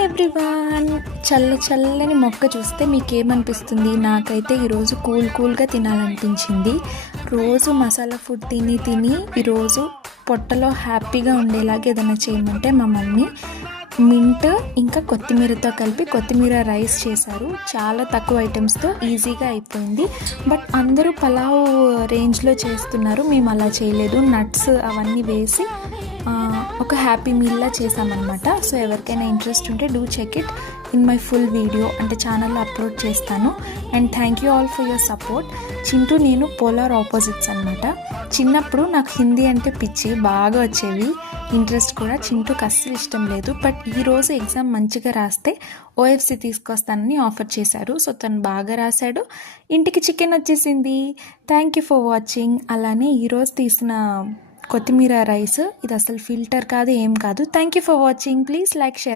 Hi everyone. చల్లని మొక్క చూస్తే మీకేమనిపిస్తుంది? నాకైతే ఈరోజు కూల్గా తినాలనిపించింది. రోజు మసాలా ఫుడ్ తిని ఈరోజు పొట్టలో హ్యాపీగా ఉండేలాగా ఏదైనా చేయమంటే మా మమ్మీ మింట్ ఇంకా కొత్తిమీరతో కలిపి కొత్తిమీర రైస్ చేశారు. చాలా తక్కువ ఐటమ్స్తో ఈజీగా అయిపోయింది. బట్ అందరూ పలావ్ రేంజ్లో చేస్తున్నారు, మేము అలా చేయలేదు. నట్స్ అవన్నీ వేసి ఒక హ్యాపీ మీల్లా చేసామన్నమాట. సో ఎవరికైనా ఇంట్రెస్ట్ ఉంటే do check it in my full video, అంటే ఛానల్లో అప్లోడ్ చేస్తాను. And thank you all for your support. Chintu నేను పోలార్ ఆపోజిట్స్ అనమాట. చిన్నప్పుడు నాకు హిందీ అంటే పిచ్చి, బాగా వచ్చేవి, ఇంట్రెస్ట్ కూడా. చింటూకి అస్సలు ఇష్టం లేదు. బట్ ఈరోజు ఎగ్జామ్ మంచిగా రాస్తే ఓఎఫ్సి తీసుకొస్తానని ఆఫర్ చేశారు. సో తను బాగా రాశాడు, ఇంటికి చికెన్ వచ్చేసింది. Thank you for watching. అలానే ఈరోజు తీసిన కొత్తిమీర రైస్, ఇది అసలు ఫిల్టర్ కాదు, ఏం కాదు. Thank you for watching. Please like, share.